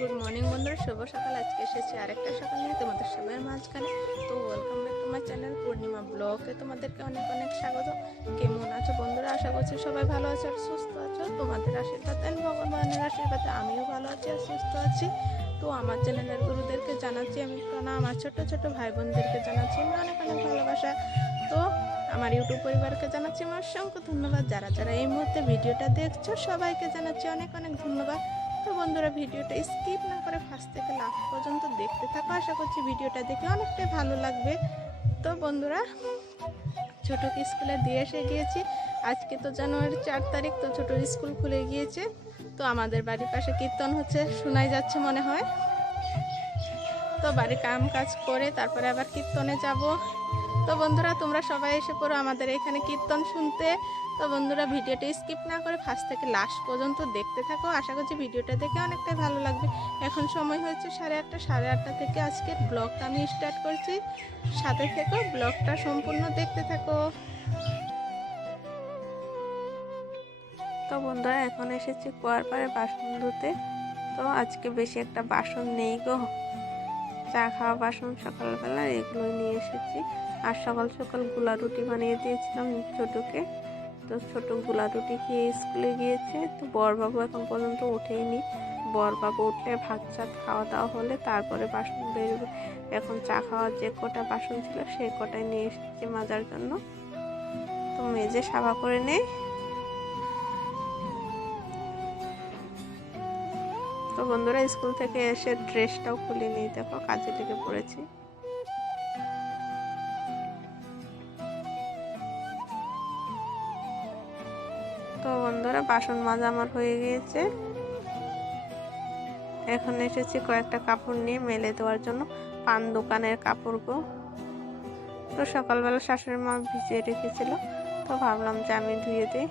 Good morning বন্ধুরা, শুভ সকাল। আজকে এসেছি আরেকটা সকাল নিয়ে তোমাদের সবার মাঝখানে। তো welcome back to my channel Purnima ব্লগে। তোমাদেরকে অনেক অনেক স্বাগত। কেমন আছো বন্ধুরা? আশা করছি সবাই ভালো আছো আর সুস্থ আছো। তোমাদের আশীর্বাদ এন্ড ভগবানের আশীর্বাদে আমিও ভালো আছি আর সুস্থ আছি। তো আমার চ্যানেলের গুরুদেরকে জানাচ্ছি আমি প্রণাম, আমার ছোট ছোট ভাই বোনদেরকে জানাচ্ছি আমি অনেক অনেক ভালোবাসা। তো আমার ইউটিউব পরিবারকে জানাচ্ছি আমার অসংখ্য ধন্যবাদ। যারা যারা এই মুহূর্তে ভিডিওটা দেখছো সবাইকে জানাচ্ছি অনেক অনেক ধন্যবাদ। তো বন্ধুরা, ভিডিওটা স্কিপ না করে ফার্স্ট থেকে লাস্ট পর্যন্ত দেখতে থাকো। আশা করছি ভিডিওটা দেখে অনেকটাই ভালো লাগবে। তো বন্ধুরা, ছোটোকে স্কুলে দিয়ে এসে গিয়েছি। আজকে তো জানুয়ারির 4 তারিখ, তো ছোটোর স্কুল খুলে গিয়েছে। তো আমাদের বাড়ির পাশে কীর্তন হচ্ছে, শোনাই যাচ্ছে মনে হয়। তো বাড়ির কাম কাজ করে তারপরে আবার কীর্তনে যাব। তো বন্ধুরা, তোমরা সবাই এসে পড়ো আমাদের এখানে কীর্তন শুনতে। তো বন্ধুরা, ভিডিওটা স্কিপ না করে ফার্স্ট থেকে লাস্ট পর্যন্ত দেখতে থাকো। আশা করছি ভিডিওটা দেখে অনেকটাই ভালো লাগবে। এখন সময় হয়েছে 8:30। 8:30 থেকে আজকের ব্লগটা আমি স্টার্ট করছি। সাথে থেকো, ব্লগটা সম্পূর্ণ দেখতে থাকো। তো বন্ধুরা, এখন এসেছি কুয়ার পাড়ে বাসন ধুতে। তো আজকে বেশি একটা বাসন নেই গো, চা খাওয়া বাসন সকালবেলা এগুলোই নিয়ে এসেছি। আর সকাল সকাল গোলা রুটি বানিয়ে দিয়েছিলাম ছোটোকে। তো ছোটো গোলা রুটি খেয়ে স্কুলে গিয়েছে। তো বড়বাবু এখন পর্যন্ত ওঠেইনি। বড়বাবু উঠলে ভাত চাত খাওয়া দাওয়া হলে তারপরে বাসন বেরোবে। এখন চা খাওয়ার যে কটা বাসন ছিল সেই কটাই নিয়ে এসেছি মাজার জন্য। তো মেজে সাফা করে নেই। তো বন্ধুরা, স্কুল থেকে এসে ড্রেসটাও খুলে নিই, দেখো কাজে লেগে পড়েছি। তো বন্ধুরা, বাসন মাজা আমার হয়ে গিয়েছে। এখন এসেছি কয়েকটা কাপড় নিয়ে মেলে দেওয়ার জন্য, পান দোকানের কাপড় গো। তো সকালবেলা শাশুড়ি মা ভিজিয়ে রেখেছিল, তো ভাবলাম যে আমি ধুয়ে দিই।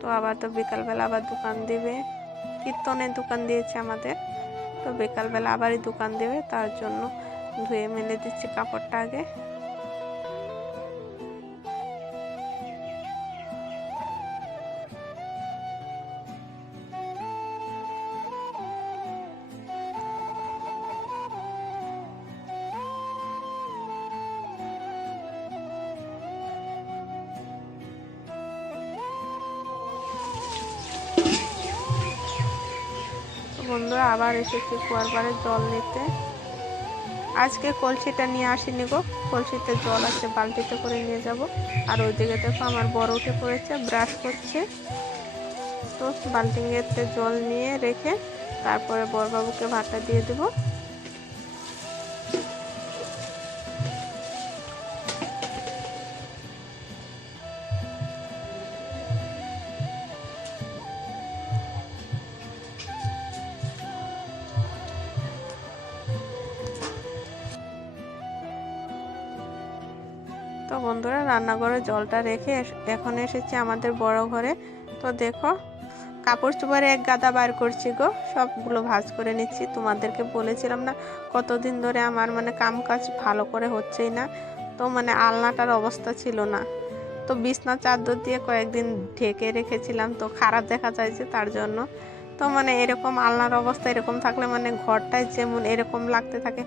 তো আবার তো বিকালবেলা আবার দোকান দেবে, কীর্তনের দোকান দিয়েছে আমাদের। তো বিকালবেলা আবারই দোকান দেবে, তার জন্য ধুয়ে মেলে দিচ্ছি কাপড়টা আগে। বন্ধুরা, আবার এসেছি কুয়ার পাড়ে জল নিতে। আজকে কলসিটা নিয়ে আসিনি গো, কলসিতে জল আছে, বালতিতে করে নিয়ে যাব। আর ওইদিকে দেখো আমার বড় উঠে পড়েছে, ব্রাশ করছে। তো বালতিতে জল নিয়ে রেখে তারপরে বড়বাবুকে ভাতটা দিয়ে দেবো। তো বন্ধুরা, রান্নাঘরে জলটা রেখে এখন এসেছি আমাদের বড় ঘরে। তো দেখো কাপড় চোপড়ে এক গাদা বার করছি গো, সবগুলো ভাঁজ করে নিচ্ছি। তোমাদেরকে বলেছিলাম না কতদিন ধরে আমার কাম কাজ ভালো করে হচ্ছেই না। তো আলনাটার অবস্থা ছিল না। তো বিছনা চাদর দিয়ে কয়েকদিন ঢেকে রেখেছিলাম, তো খারাপ দেখা যাচ্ছে তার জন্য। তো এরকম আলনার অবস্থা এরকম থাকলে ঘরটায় যেমন এরকম লাগতে থাকে,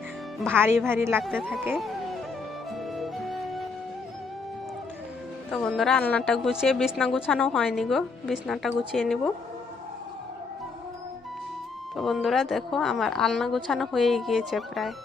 ভারী ভারী লাগতে থাকে। তো বন্ধুরা, আলনাটা গুছিয়ে, বিছনা গুছানো হয়নি গো, বিছনাটা গুছিয়ে নিব। তো বন্ধুরা দেখো, আমার আলনা গুছানো হয়ে গিয়েছে প্রায়।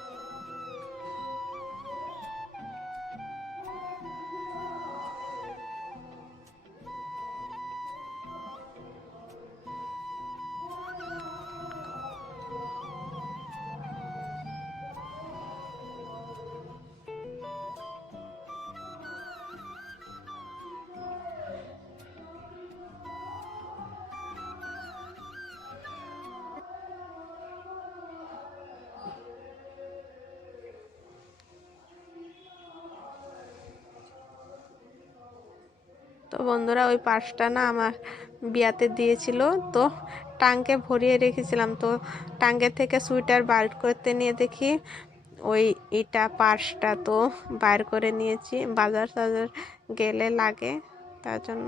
তো বন্ধুরা, ওই পার্সটা না আমার বিয়াতে দিয়েছিল, তো টাঙ্কে ভরিয়ে রেখেছিলাম। তো টাঙ্কে থেকে সুইটার বার করতে নিয়ে দেখি ওই এটা পার্সটা, তো বার করে নিয়েছি, বাজার টাজার গেলে লাগে তার জন্য।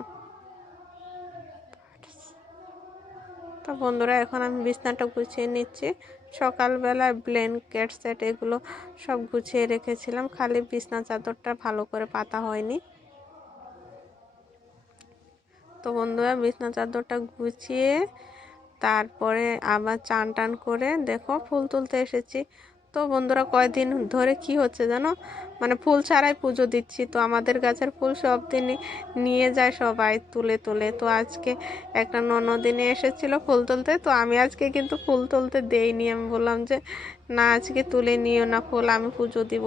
তো বন্ধুরা এখন আমি বিছনাটা গুছিয়ে নিচ্ছি। সকালবেলায় ব্ল্যাঙ্কেট সেট এগুলো সব গুছিয়ে রেখেছিলাম, খালি বিছনা চাদরটা ভালো করে পাতা হয়নি। তো বন্ধুরা বিছনা চাদরটা গুছিয়ে তারপরে আবার চান টান করে দেখো ফুল তুলতে এসেছি। তো বন্ধুরা কয়দিন ধরে কি হচ্ছে জানো, মানে ফুল ছাড়াই পুজো দিচ্ছি। তো আমাদের গাছের ফুল সব দিনই নিয়ে যায় সবাই তুলে তুলে। তো আজকে একটা ননদিনী এসেছিল ফুল তুলতে, তো আমি আজকে কিন্তু ফুল তুলতে দেইনি। আমি বললাম যে না আজকে তুলে নিও না ফুল, আমি পুজো দিব।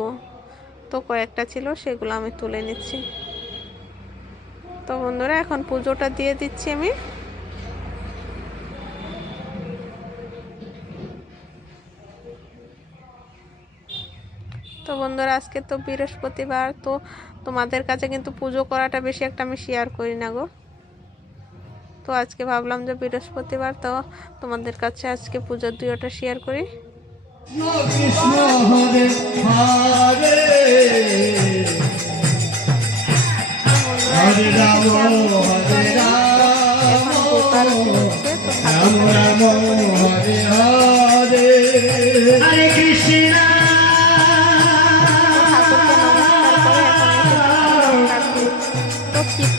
তো কয়েকটা ছিল সেগুলো আমি তুলে নিচ্ছি। তো বন্ধুরা এখন পুজোটা দিয়ে দিচ্ছি আমি। তো বন্ধুরা আজকে তো বৃহস্পতিবার, তো তোমাদের কাছে কিন্তু পুজো করাটা বেশি একটা আমি শেয়ার করি না গো। তো আজকে ভাবলাম যে বৃহস্পতিবার, তো তোমাদের কাছে আজকে পুজোর ভিডিওটা শেয়ার করি। কৃষ্ণ হরে হরে হরে রাম হরে রাম রাম রাম হরে হরে হরে কৃষ্ণ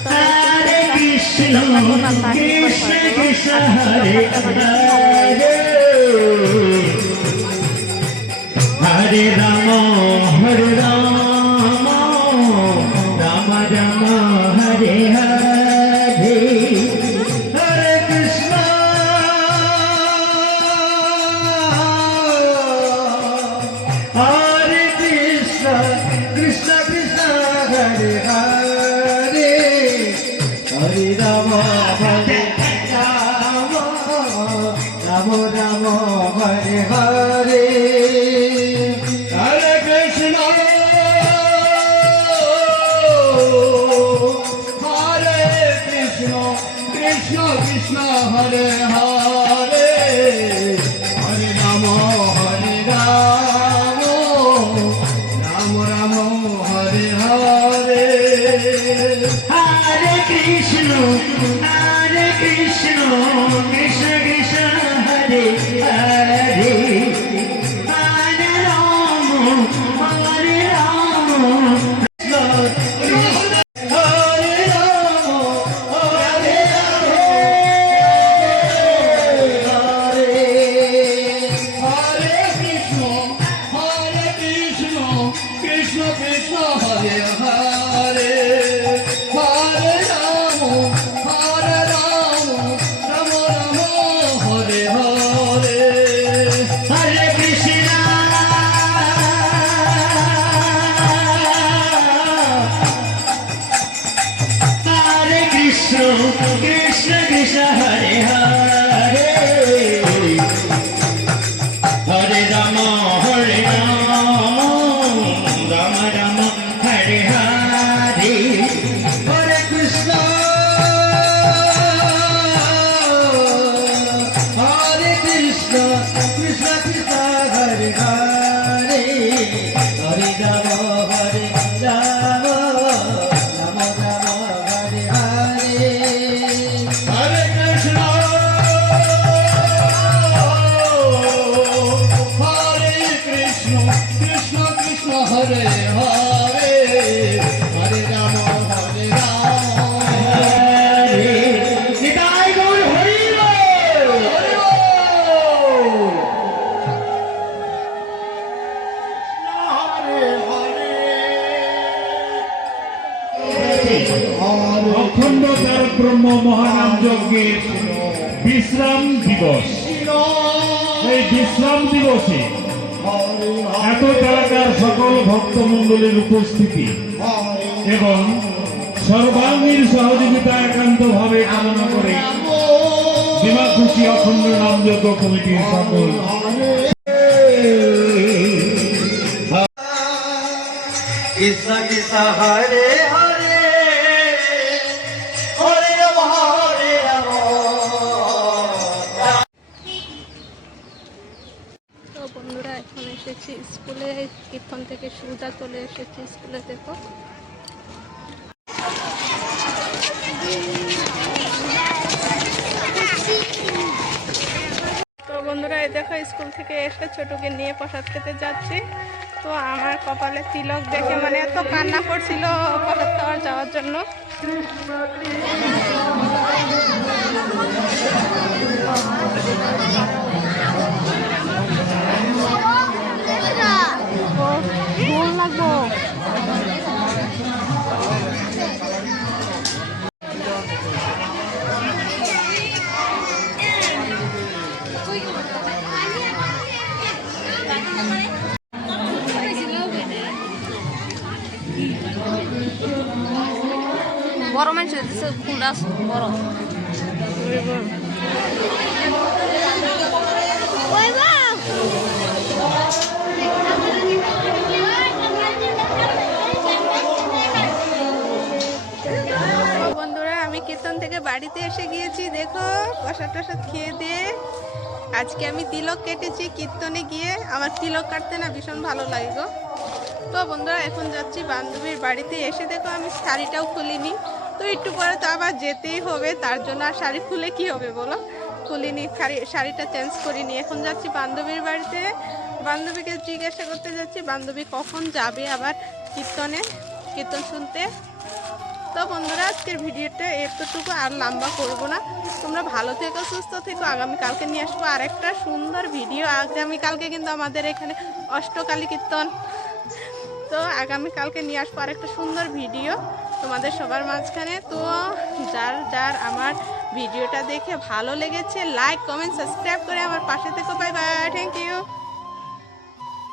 হরে কৃষ্ণ কৃষ্ণ কৃষ্ণ হরে হরে হরে রাম হরে রাম রাম রাম হরে হরে হরে কৃষ্ণ হরে কৃষ্ণ কৃষ্ণ কৃষ্ণ হরে হরে হরে রাম হরে রাম রাম রাম হরে হরে হরে কৃষ্ণ হরে কৃষ্ণ কৃষ্ণ কৃষ্ণ হরে হরে হরে রাম হরে রাম রাম রাম হরে হরে হরে কৃষ্ণ কৃষ্ণ কৃষ্ণ কৃষ্ণ হরে হরে হরে রাম হরে রাম হরে রাম হরে হরে হরে কৃষ্ণ কৃষ্ণ কৃষ্ণ হরে হরে হরে রাম রাম রাম হরে হরে হরে কৃষ্ণ হরে কৃষ্ণ কৃষ্ণ কৃষ্ণ হরে হরে হরে রাম রাম রাম হরে হরে হরে কৃষ্ণ হরে কৃষ্ণ কৃষ্ণ কৃষ্ণ হরে হরে হরে রাম রাম রাম হরে হরে হরে কৃষ্ণ হরে কৃষ্ণ কৃষ্ণ কৃষ্ণ হরে হরে হরে রাম হরে নিতাই গৌর হরি বল হরে হরে অখণ্ড ব্রহ্ম মহানাম যজ্ঞের বিশ্রাম দিবস। এই বিশ্রাম দিবসে এত এলাকার সকল ভক্তমণ্ডলের উপস্থিতি এবং সর্বাঙ্গীন সহযোগিতা একান্তভাবে কামনা করে দিবা খুশি অখণ্ড নাম যজ্ঞ কমিটির সকল কৃষ্ণ কৃষ্ণ হরে হরে হরে রাম হরে রাম তো বন্ধুরা এখন এসেছি স্কুলে, কীর্তন থেকে সুবিধা চলে এসেছি স্কুলে। দেখো বন্ধুরা এই দেখো স্কুল থেকে এসে ছোটকে নিয়ে প্রসাদ খেতে যাচ্ছি। তো আমার কপালে তিলক দেখে মানে এত কান্না করছিল প্রসাদ খাওয়ার যাওয়ার জন্য। ভুল লাগবো। বড় মানুষ হইতেছে কুন্ডা বড় বন্ধুরা আমি কীর্তন থেকে বাড়িতে এসে গিয়েছি। দেখো প্রসাদ টসাদ খেয়ে দিয়ে আজকে আমি তিলক কেটেছি কীর্তনে গিয়ে। আমার তিলক কাটতে না ভীষণ ভালো লাগে গো। তো বন্ধুরা এখন যাচ্ছি বান্ধবীর বাড়িতে। এসে দেখো আমি শাড়িটাও খুলিনি, তো একটু পরে তো আবার যেতেই হবে, তার জন্য আর শাড়ি খুলে কি হবে বলো, খুলিনি, শাড়িটা চেঞ্জ করিনি। এখন যাচ্ছি বান্ধবীর বাড়িতে, বান্ধবীকে জিজ্ঞাসা করতে যাচ্ছি বান্ধবী কখন যাবে আবার কীর্তন শুনতে। তো বন্ধুরা আজকের ভিডিওটা এতটুকু, আর লম্বা করব না। তোমরা ভালো থেকো, সুস্থ থেকো। আগামীকালকে নিয়ে আসবো আর একটা সুন্দর ভিডিও। আগামীকালকে কিন্তু আমাদের এখানে অষ্টকালী কীর্তন, তো আগামীকালকে নিয়ে আসবো আর একটা সুন্দর ভিডিও তোমাদের সবার মাঝখানে। তো যার আমার ভিডিওটা দেখে ভালো লেগেছে লাইক কমেন্ট সাবস্ক্রাইব করে আমার পাশে থেকো। Bye bye, thank you.